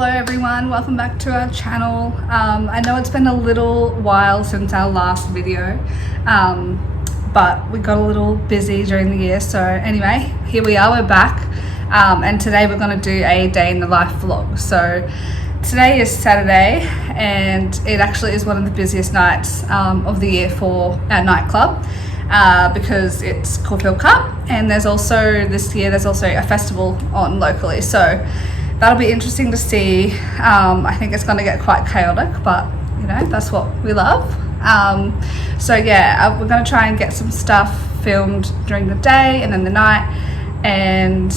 Hello everyone, welcome back to our channel. I know it's been a little while since our last video, but we got a little busy during the year, so anyway, here we are, we're back, and today we're going to do a day in the life vlog. So today is Saturday and it actually is one of the busiest nights of the year for our nightclub, because it's Caulfield Cup, and there's also this year there's also a festival on locally, so that'll be interesting to see. I think it's going to get quite chaotic, but you know, that's what we love. So yeah, we're going to try and get some stuff filmed during the day and then the night, and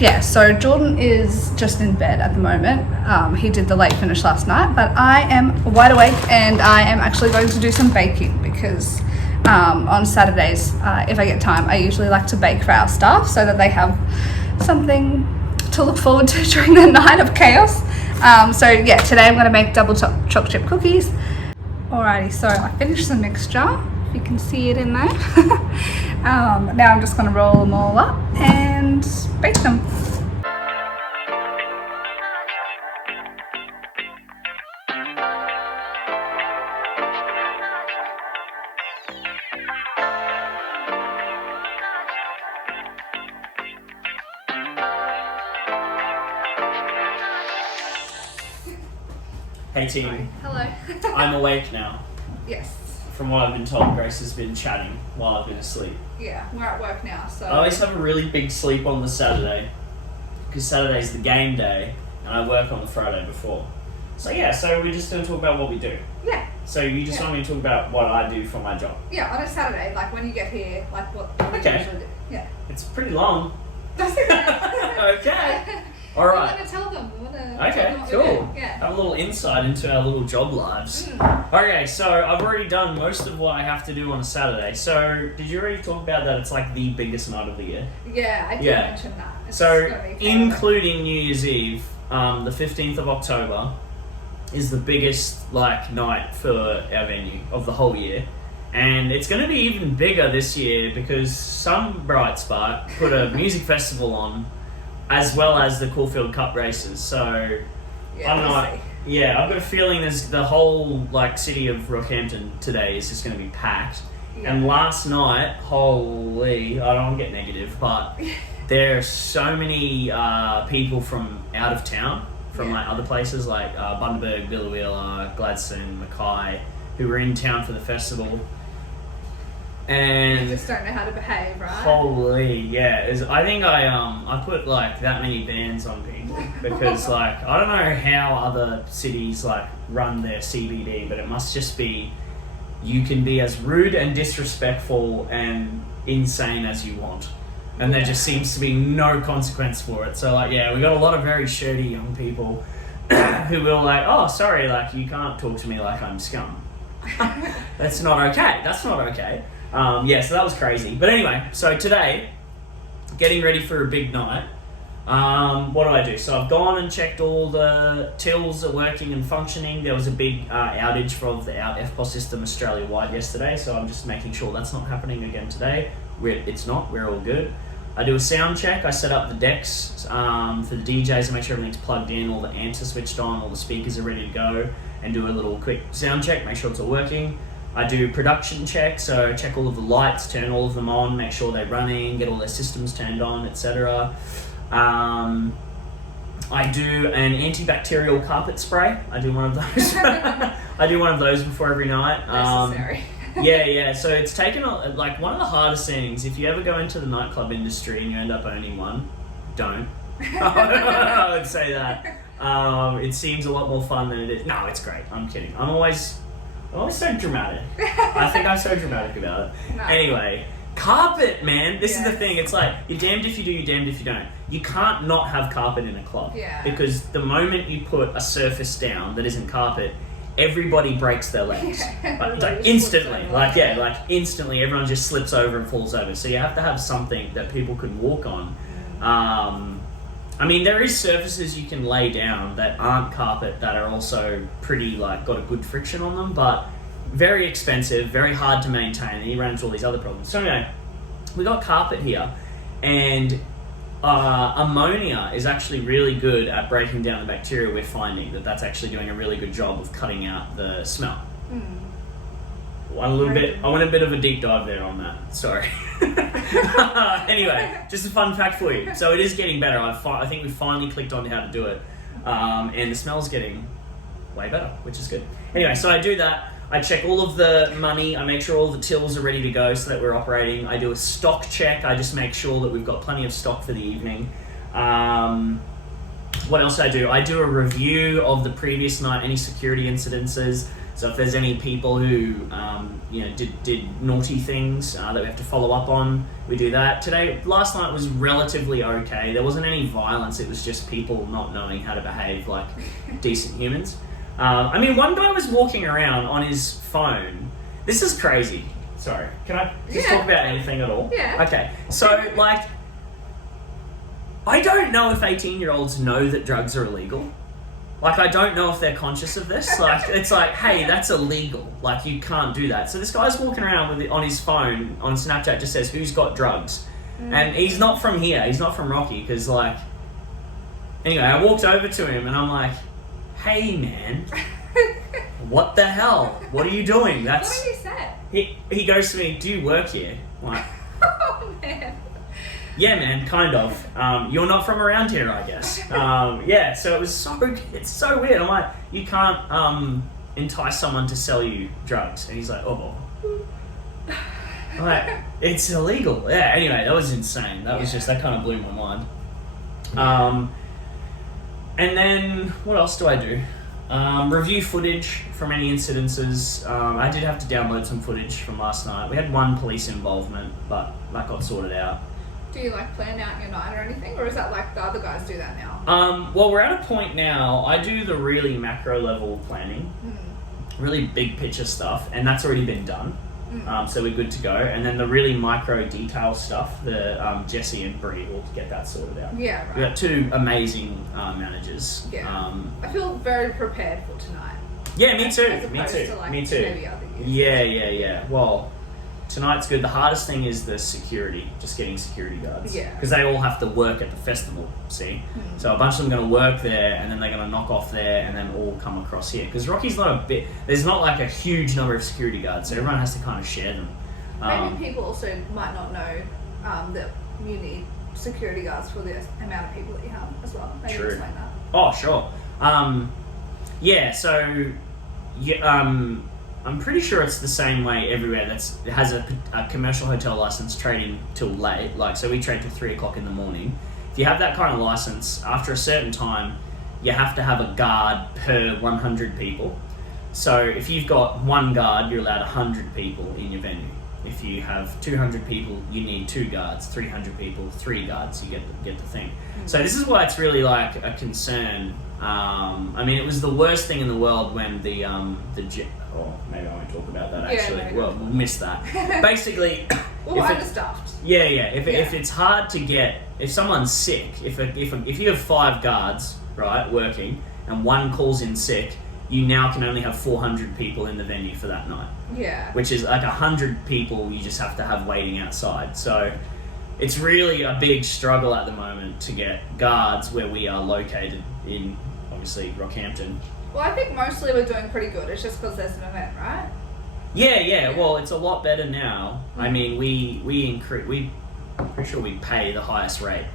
yeah, so Jordan is just in bed at the moment. He did the late finish last night, but I am wide awake and I am actually going to do some baking, because on Saturdays, if I get time, I usually like to bake for our staff so that they have something to look forward to during the night of chaos. So yeah, today I'm going to make double chocolate chip cookies. Alrighty, so I finished the mixture, if you can see it in there. Now I'm just going to roll them all up and bake them. Hey team. Hello. I'm awake now. Yes. From what I've been told, Grace has been chatting while I've been asleep. Yeah, we're at work now, so... I always have a really big sleep on the Saturday, because Saturday's the game day, and I work on the Friday before. So yeah, so we're just going to talk about what we do. Yeah. So you just want me to talk about what I do for my job? Yeah, on a Saturday, like when you get here, like what do you usually do? Yeah. It's pretty long. That's it. Okay. All right. We're going to tell them. Okay, cool. Yeah. Have a little insight into our little job lives. Okay, so I've already done most of what I have to do on a Saturday. So, did you already talk about that it's like the biggest night of the year? Yeah, I did mention that. It's so, including New Year's Eve, the 15th of October is the biggest like night for our venue of the whole year. And it's going to be even bigger this year because some bright spark put a music festival on, as well as the Caulfield Cup races. So yeah, I don't know. Yeah, I've got a feeling there's the whole like city of Rockhampton today is just going to be packed. Yeah. And last night, holy, I don't want to get negative, but there are so many people from out of town, from like other places like Bundaberg, Billawheeler, Gladstone, Mackay, who were in town for the festival. And you just don't know how to behave, right? Holy, yeah. I think I put like that many bans on people because like I don't know how other cities like run their CBD, but it must just be you can be as rude and disrespectful and insane as you want, and there just seems to be no consequence for it. So like yeah, we got a lot of very shirty young people who will like, oh sorry, like you can't talk to me like I'm scum. That's not okay. That's not okay. Yeah, so that was crazy. But anyway, so today, getting ready for a big night, what do? So I've gone and checked all the tills are working and functioning. There was a big outage for our FPOS system Australia-wide yesterday, so I'm just making sure that's not happening again today. It's not, we're all good. I do a sound check. I set up the decks for the DJs to make sure everything's plugged in, all the amps are switched on, all the speakers are ready to go, and do a little quick sound check, make sure it's all working. I do production check, so check all of the lights, turn all of them on, make sure they're running, get all their systems turned on, etc. I do an antibacterial carpet spray. I do one of those. I do one of those before every night. Necessary. Yeah. So it's taken like one of the hardest things. If you ever go into the nightclub industry and you end up owning one, don't. I would say that. It seems a lot more fun than it is. No, it's great. I'm kidding. I'm always so dramatic. I think I'm so dramatic about it. No. Anyway, carpet, man. This is the thing. It's like, you're damned if you do, you're damned if you don't. You can't not have carpet in a club. Yeah. Because the moment you put a surface down that isn't carpet, everybody breaks their legs. Like instantly. Like instantly everyone just slips over and falls over. So you have to have something that people can walk on. I mean, there is surfaces you can lay down that aren't carpet that are also pretty, like, got a good friction on them, but very expensive, very hard to maintain, and you run into all these other problems. So anyway, we got carpet here, and ammonia is actually really good at breaking down the bacteria. We're finding that's actually doing a really good job of cutting out the smell. I went a bit of a deep dive there on that. Sorry. Anyway, just a fun fact for you. So it is getting better. I think we finally clicked on how to do it, and the smell's getting way better, which is good. Anyway, so I do that. I check all of the money. I make sure all the tills are ready to go so that we're operating. I do a stock check. I just make sure that we've got plenty of stock for the evening. What else do? I do a review of the previous night, any security incidences. So if there's any people who did naughty things that we have to follow up on, we do that. Last night was relatively okay. There wasn't any violence. It was just people not knowing how to behave like decent humans. One guy was walking around on his phone. This is crazy. Sorry, can I just talk about anything at all? Yeah. Okay, so I don't know if 18-year-olds know that drugs are illegal. I don't know if they're conscious of this. It's hey, that's illegal. You can't do that. So this guy's walking around on his phone on Snapchat, just says, "Who's got drugs?" And he's not from here. He's not from Rocky, because Anyway, I walked over to him and I'm like, "Hey, man, what the hell? What are you doing?" What did he say? He goes to me, "Do you work here?" I'm like, oh man. Yeah, man, kind of. You're not from around here, I guess. So it's so weird. I'm like, you can't entice someone to sell you drugs. And he's like, oh. I'm like, it's illegal. Yeah, anyway, that was insane. That kind of blew my mind. And then, what else do I do? Review footage from any incidences. I did have to download some footage from last night. We had one police involvement, but that got sorted out. Do you plan out your night or anything, or is that the other guys do that now? Well, we're at a point now. I do the really macro level planning, really big picture stuff, and that's already been done. So we're good to go. And then the really micro detail stuff, Jesse and Bree will get that sorted out. Yeah, right. We've got two amazing managers. Yeah. I feel very prepared for tonight. Yeah, me too. As Me opposed too. to, Me too. maybe other years. Yeah. Well, tonight's good. The hardest thing is the security, just getting security guards. Yeah. Because they all have to work at the festival, see? So a bunch of them are going to work there, and then they're going to knock off there, and then all come across here. Because Rocky's there's not a huge number of security guards, so everyone has to kind of share them. Maybe people also might not know that you need security guards for the amount of people that you have as well. Maybe True. explain that. Oh, sure. I'm pretty sure it's the same way everywhere that has a commercial hotel license trading till late. So we trade till 3 o'clock in the morning. If you have that kind of license, after a certain time, you have to have a guard per 100 people. So if you've got one guard, you're allowed 100 people in your venue. If you have 200 people, you need 2 guards. 300 people, 3 guards. You get the thing. So this is why it's really a concern. It was the worst thing in the world when maybe I won't talk about that actually. Yeah, we'll miss that. Basically, understaffed. Yeah. If it's hard to get, if someone's sick, if you have 5 guards right working and one calls in sick, you now can only have 400 people in the venue for that night. Yeah. Which is 100 people you just have to have waiting outside. So it's really a big struggle at the moment to get guards where we are located in, obviously, Rockhampton. Well, I think mostly we're doing pretty good. It's just because there's an event, right? Yeah. Well, it's a lot better now. We pretty sure we pay the highest rate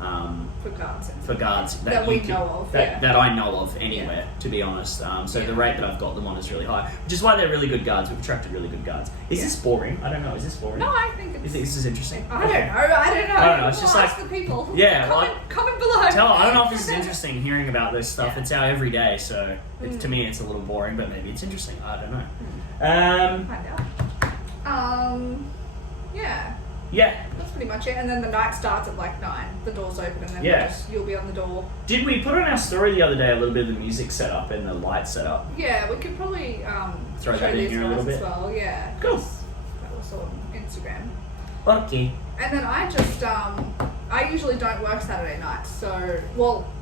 for guards that we know of. That I know of anywhere, to be honest. The rate that I've got them on is really high, which is why they're really good guards. We've attracted really good guards. Is this boring? I don't know. Is this boring? No, I think it's... This is interesting? I don't know. It's just ask the people. Yeah. Comment below. I don't know if this is interesting, hearing about this stuff. Yeah. It's our everyday, so to me it's a little boring, but maybe it's interesting. I don't know. Find out. Yeah. Yeah. That's pretty much it. And then the night starts at 9. The doors open and then you'll be on the door. Did we put on our story the other day a little bit of the music setup and the light setup? Yeah, we could probably throw that in here a little bit as well. Yeah. Cool. That was on Instagram. Okay. And then I just I usually don't work Saturday nights. So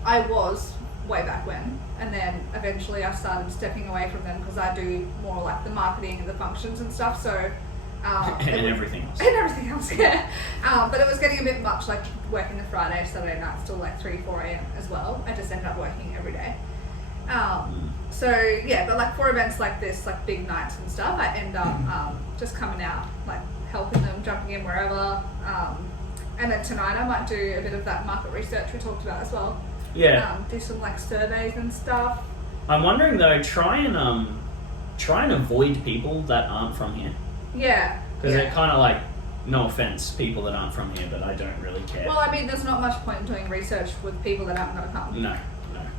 I was way back when, and then eventually I started stepping away from them because I do more the marketing and the functions and stuff. So And everything else. And everything else, yeah. But it was getting a bit much, like working the Friday, Saturday nights till like 3, 4 a.m. as well. I just ended up working every day. So yeah, but like for events like this, like big nights and stuff, I end up just coming out, like helping them, jumping in wherever. And then tonight I might do a bit of that market research we talked about as well. Yeah. Do some like surveys and stuff. I'm wondering though, try and avoid people that aren't from here. Yeah. Because they're kind of like, no offense, people that aren't from here, but I don't really care. Well, I mean, there's not much point in doing research with people that aren't going to come. No.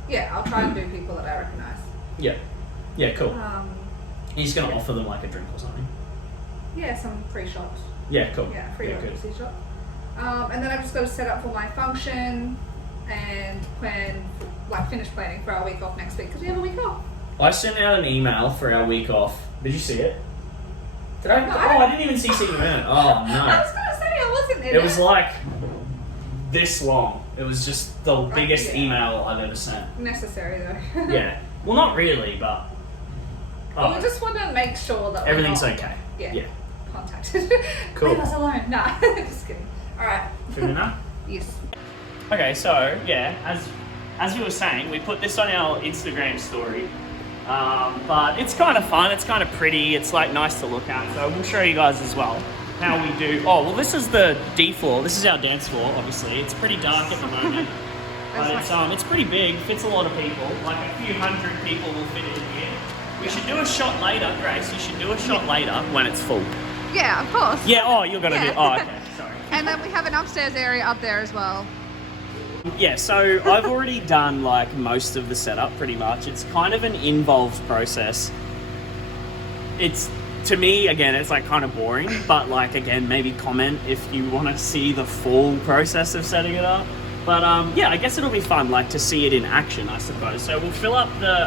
Yeah, I'll try and do people that I recognise. Yeah, cool. You're just going to offer them like a drink or something? Yeah, some free shots. Yeah, cool. Yeah, free good. shot. And then I've just got to set up for my function and finish planning for our week off next week because we have a week off. I sent out an email for our week off. Did you see it? Did I? No, I didn't even CC you in it. Oh, no. I was going to say, I wasn't in it. It was like this long. It was just the biggest yeah. email I've ever sent. Necessary though. Yeah. Well, not really, but... Well, we just want to make sure that everything's we're not, okay. Yeah. Contacted. Cool. Leave us alone. Nah, just kidding. Alright. Good enough? Yes. Okay, so, yeah, as you were saying, we put this on our Instagram story. But it's kind of fun, it's kind of pretty, it's like nice to look at, so we'll show you guys as well how we do. Oh, well, this is the D floor, this is our dance floor, obviously. It's pretty dark at the moment, but it's pretty big, fits a lot of people, like a few hundred people will fit in here. We should do a shot later, Grace, you should do a shot later when it's full. Yeah, of course. Yeah, oh, you're gonna do, oh, okay, sorry. And then we have an upstairs area up there as well. Yeah, so I've already done like most of the setup pretty much. It's kind of an involved process. It's, to me, again, it's like kind of boring, but like, again, maybe comment if you want to see the full process of setting it up. But yeah, I guess it'll be fun, like to see it in action, I suppose. So we'll fill up the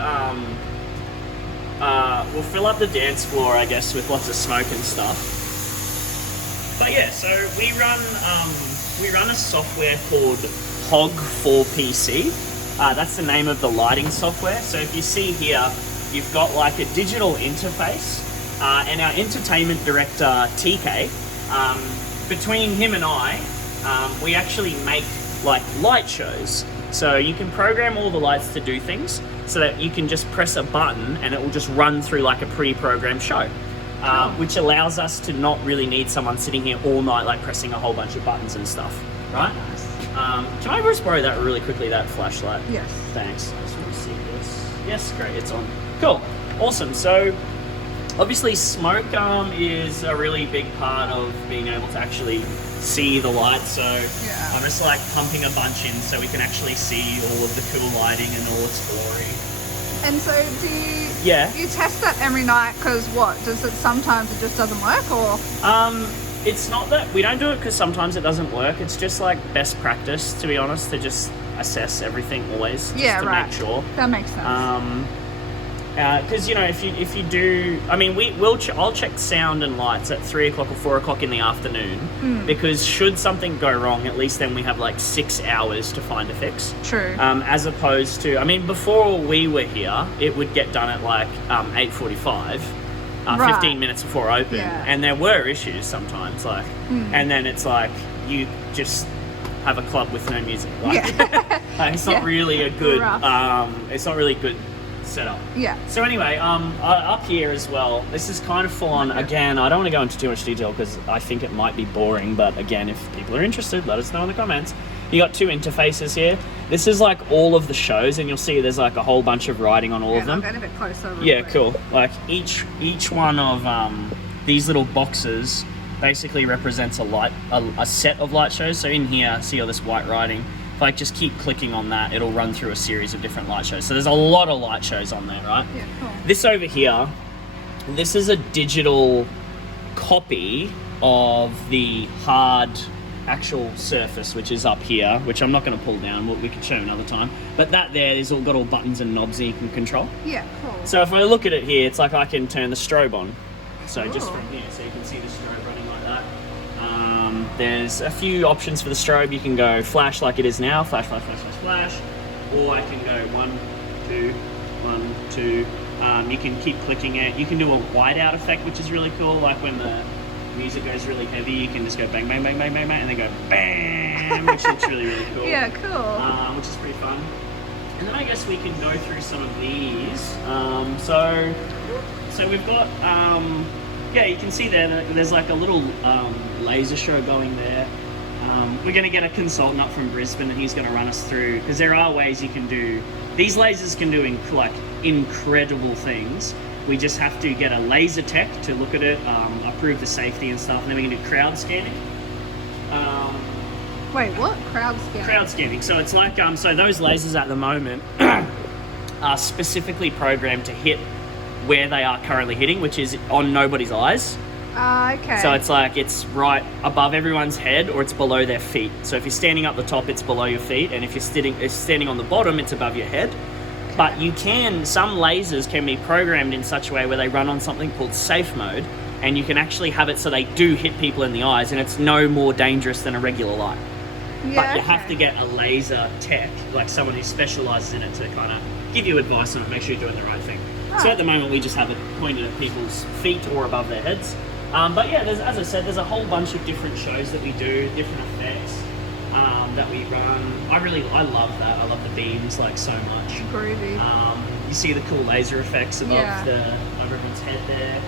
dance floor, I guess, with lots of smoke and stuff. But yeah, so we run a software called Hog 4PC. That's the name of the lighting software. So if you see here, you've got like a digital interface, and our entertainment director TK, between him and I, we actually make like light shows. So you can program all the lights to do things so that you can just press a button and it will just run through like a pre-programmed show. Which allows us to not really need someone sitting here all night like pressing a whole bunch of buttons and stuff, right? Can I just borrow that really quickly, that flashlight? Yes. Thanks. I just want to see this. Yes, great, it's on. Cool, awesome. So obviously smoke is a really big part of being able to actually see the lights. So yeah. I'm just like pumping a bunch in so we can actually see all of the cool lighting and all its glory. And so do you, Yeah. you test that every night because what? Does it sometimes it just doesn't work or? It's not that we don't do it because sometimes it doesn't work. It's just like best practice, to be honest, to just assess everything always, just Yeah, to right. make sure. That makes sense. Because you know, if you do, I mean, I'll check sound and lights at 3 o'clock or 4 o'clock in the afternoon, because should something go wrong, at least then we have like 6 hours to find a fix. True. As opposed to, I mean, before we were here, it would get done at like 8:45. Right. 15 minutes before open, Yeah. and there were issues sometimes, like, and then it's like you just have a club with no music. Like, it's not Yeah. really a good. Rough. It's not really good setup. Yeah. So anyway, up here as well, this is kind of full on. Again, I don't want to go into too much detail because I think it might be boring. But again, if people are interested, let us know in the comments. You got 2 interfaces here. This is like all of the shows, and you'll see there's like a whole bunch of writing on all of them. I'll get a bit closer. Yeah, cool. Like each one of these little boxes basically represents a set of light shows. So in here, see all this white writing. If I just keep clicking on that, it'll run through a series of different light shows. So there's a lot of light shows on there, right? Yeah, cool. This over here, this is a digital copy of the hard actual surface, which is up here, which I'm not going to pull down. We can show another time. But that there is all got all buttons and knobs that you can control. Yeah, cool. So if I look at it here, it's like I can turn the strobe on. So just Ooh. from here, so you can see the strobe running like that. There's a few options for the strobe. You can go flash like it is now, flash, flash, flash, flash, flash. Or I can go 1, 2, 1, 2. You can keep clicking it. You can do a whiteout effect, which is really cool, like when the music goes really heavy, you can just go bang, bang, bang, bang, bang, bang, and then go bam, which looks really, really cool. Yeah, cool. Which is pretty fun. And then I guess we can go through some of these. So we've got, yeah, you can see there that there's like a little laser show going there. We're going to get a consultant up from Brisbane, and he's going to run us through, because there are ways you can do, these lasers can do incredible things. We just have to get a laser tech to look at it, approve the safety and stuff, and then we can do crowd scanning. Wait, what? Crowd scanning? Crowd scanning. So it's like, so those lasers at the moment are specifically programmed to hit where they are currently hitting, which is on nobody's eyes. Okay. So it's like, it's right above everyone's head, or it's below their feet. So if you're standing up the top, it's below your feet, and if you're standing on the bottom, it's above your head. Okay. But some lasers can be programmed in such a way where they run on something called safe mode, and you can actually have it so they do hit people in the eyes, and it's no more dangerous than a regular light. Yeah, but you have to get a laser tech, like someone who specialises in it, to kind of give you advice on it, make sure you're doing the right thing. Oh. So at the moment, we just have it pointed at people's feet or above their heads. But yeah, as I said, there's a whole bunch of different shows that we do, different effects that we run. I love that. I love the beams so much. Groovy. You see the cool laser effects above everyone's head there.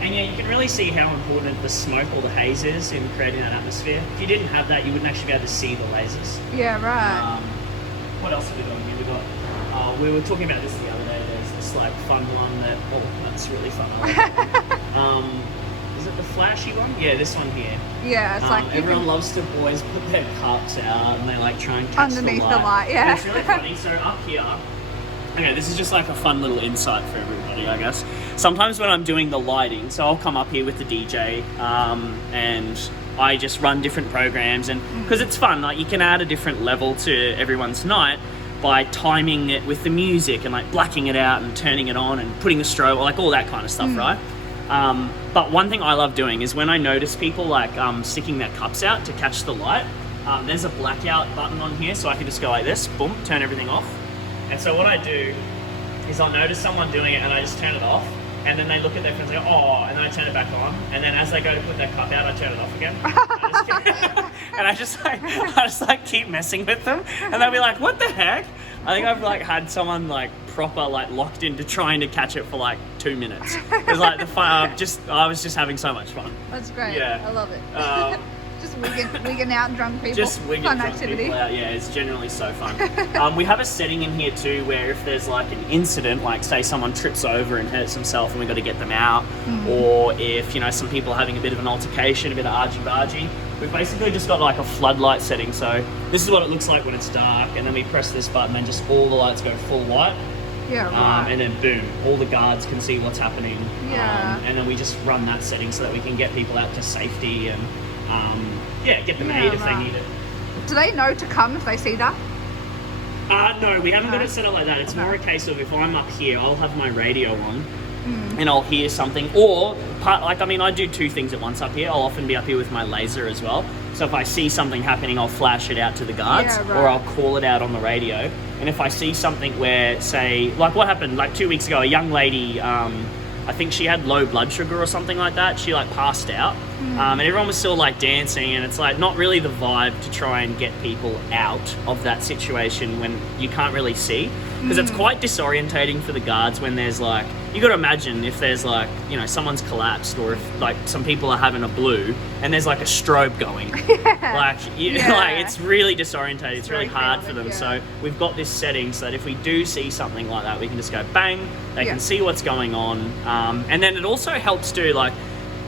And yeah, you can really see how important the smoke or the haze is in creating that atmosphere. If you didn't have that, you wouldn't actually be able to see the lasers. Yeah, right. What else have we got here? We were talking about this the other day. There's this fun one that, that's really fun. I like is it the flashy one? Yeah, this one here. Yeah, it's everyone loves to always put their cups out, and they try and catch underneath the light. Yeah. And it's really funny. So up here, okay, this is just a fun little insight for everybody, I guess. Sometimes when I'm doing the lighting, so I'll come up here with the DJ, and I just run different programs, and because it's fun, you can add a different level to everyone's night by timing it with the music and blacking it out and turning it on and putting the strobe, all that kind of stuff, right? But one thing I love doing is when I notice people sticking their cups out to catch the light, there's a blackout button on here, so I can just go like this, boom, turn everything off. And so what I do is I'll notice someone doing it and I just turn it off, and then they look at their friends and go, oh, and then I turn it back on, and then as they go to put their cup out, I turn it off again. And I just keep messing with them, and they'll be like, what the heck? I think I've had someone proper locked into trying to catch it for 2 minutes. It was the fun. I was just having so much fun. That's great. Yeah. I love it. Just wigging out drunk people. Just wigging fun drunk activity. people out. Yeah, it's generally so fun. We have a setting in here too where if there's an incident, say someone trips over and hurts themselves and we've got to get them out, or if some people are having a bit of an altercation, a bit of argy-bargy, we've basically just got a floodlight setting. So this is what it looks like when it's dark, and then we press this button and just all the lights go full white. Yeah, right. And then boom, all the guards can see what's happening. Yeah. And then we just run that setting so that we can get people out to safety and get them aid if they need it. Do they know to come if they see that? No, we haven't got it set up like that. It's more a case of if I'm up here, I'll have my radio on and I'll hear something. Or, I do two things at once up here. I'll often be up here with my laser as well. So if I see something happening, I'll flash it out to the guards, or I'll call it out on the radio. And if I see something where, say, what happened 2 weeks ago, a young lady, I think she had low blood sugar or something like that. She passed out, and everyone was still dancing, and it's not really the vibe to try and get people out of that situation when you can't really see, because it's quite disorientating for the guards when there's you got to imagine if there's someone's collapsed, or if some people are having a blue and there's a strobe going, it's really disorientating. It's really hard for them. Yeah. So we've got this setting so that if we do see something like that, we can just go bang. They can see what's going on, and then it also helps to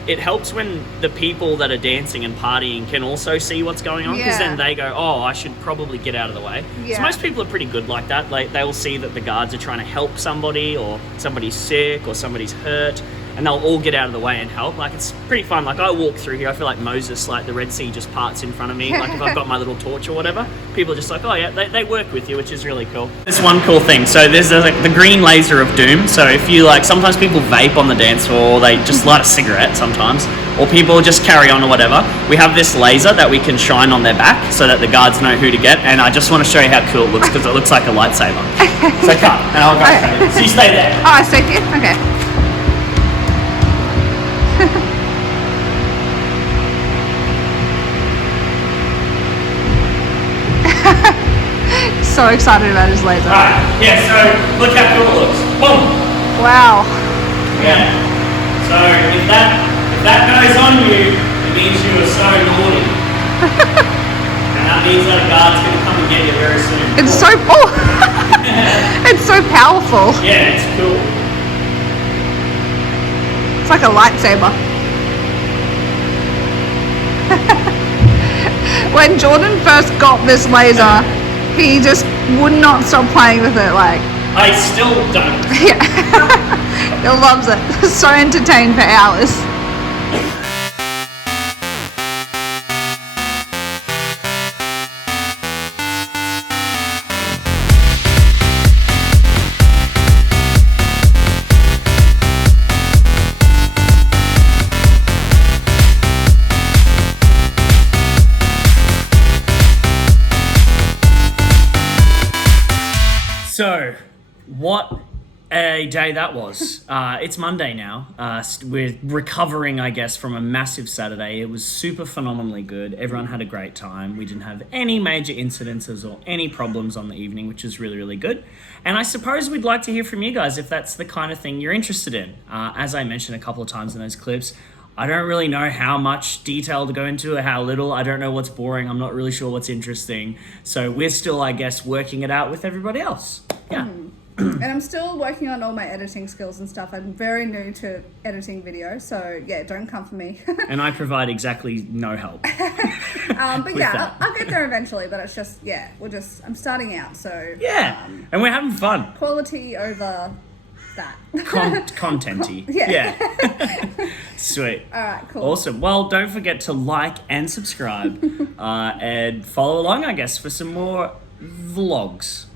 it helps when the people that are dancing and partying can also see what's going on, because then they go, oh, I should probably get out of the way. Yeah. So most people are pretty good like that. They will see that the guards are trying to help somebody, or somebody's sick, or somebody's hurt, and they'll all get out of the way and help. It's pretty fun. I walk through here, I feel like Moses, the Red Sea just parts in front of me. If I've got my little torch or whatever, people are just oh yeah, they work with you, which is really cool. There's one cool thing. So there's the green laser of doom. So if you sometimes people vape on the dance floor, or they just light a cigarette sometimes, or people just carry on or whatever. We have this laser that we can shine on their back so that the guards know who to get. And I just want to show you how cool it looks, because it looks like a lightsaber. So cut, and I'll go. So you stay there. Oh, I stay here? Okay. so excited about his laser. Alright, yeah, so look how cool it looks. Boom! Wow. Yeah. So if that goes on you, it means you are so naughty. And that means that a guard's gonna come and get you very soon. It's so it's so powerful. Yeah, it's cool. It's like a lightsaber. When Jordan first got this laser, he just would not stop playing with it. Like, I still don't. yeah, he loves it. So entertained for hours. So, what a day that was. It's Monday now. We're recovering, I guess, from a massive Saturday. It was super phenomenally good. Everyone had a great time. We didn't have any major incidences or any problems on the evening, which is really, really good. And I suppose we'd like to hear from you guys if that's the kind of thing you're interested in. As I mentioned a couple of times in those clips, I don't really know how much detail to go into or how little. I don't know what's boring. I'm not really sure what's interesting. So we're still, I guess, working it out with everybody else. Yeah. And I'm still working on all my editing skills and stuff. I'm very new to editing video, so yeah, don't come for me. And I provide exactly no help. But yeah, I'll get there eventually. But it's just, yeah, I'm starting out, so Yeah, and we're having fun. quality over that. Contenty. Yeah. Sweet. All right, cool. Awesome. Well, don't forget to like and subscribe and follow along, I guess, for some more vlogs.